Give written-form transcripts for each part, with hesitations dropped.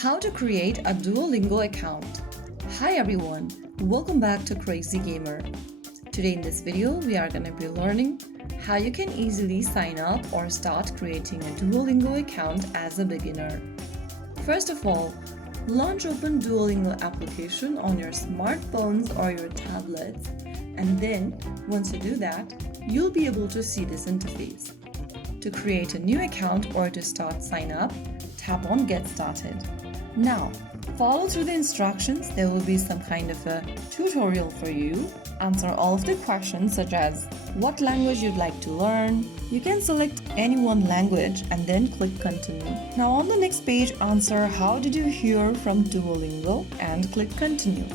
How to create a Duolingo account. Hi everyone, welcome back to Crazy Gamer. Today in this video, we are going to be learning how you can easily sign up or start creating a Duolingo account as a beginner. First of all, launch open Duolingo application on your smartphones or your tablets, and then once you do that, you'll be able to see this interface. To create a new account or to start sign up, tap on Get Started. Now, follow through the instructions. There will be some kind of a tutorial for you. Answer all of the questions such as what language you'd like to learn. You can select any one language and then click Continue. Now on the next page, answer how did you hear from Duolingo and click Continue.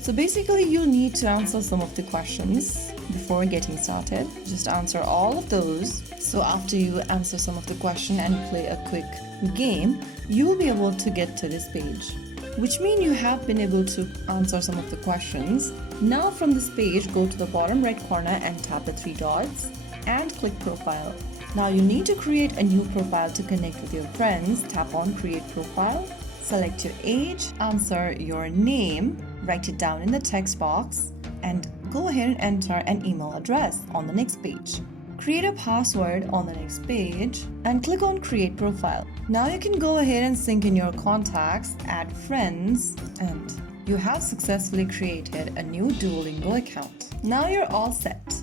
So basically you'll need to answer some of the questions before getting started. Just answer all of those. So after you answer some of the question and play a quick game, you'll be able to get to this page, which means you have been able to answer some of the questions. Now from this page, go to the bottom right corner and tap the three dots and click Profile. Now you need to create a new profile to connect with your friends. Tap on Create Profile. Select your age, answer your name, write it down in the text box, and go ahead and enter an email address on the next page. Create a password on the next page and click on Create Profile. Now you can go ahead and sync in your contacts, add friends, and you have successfully created a new Duolingo account. Now you're all set.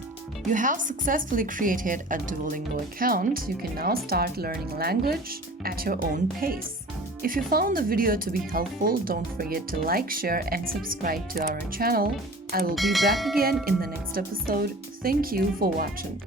You have successfully created a Duolingo account. You can now start learning language at your own pace. If you found the video to be helpful, don't forget to like, share, and subscribe to our channel. I will be back again in the next episode. Thank you for watching.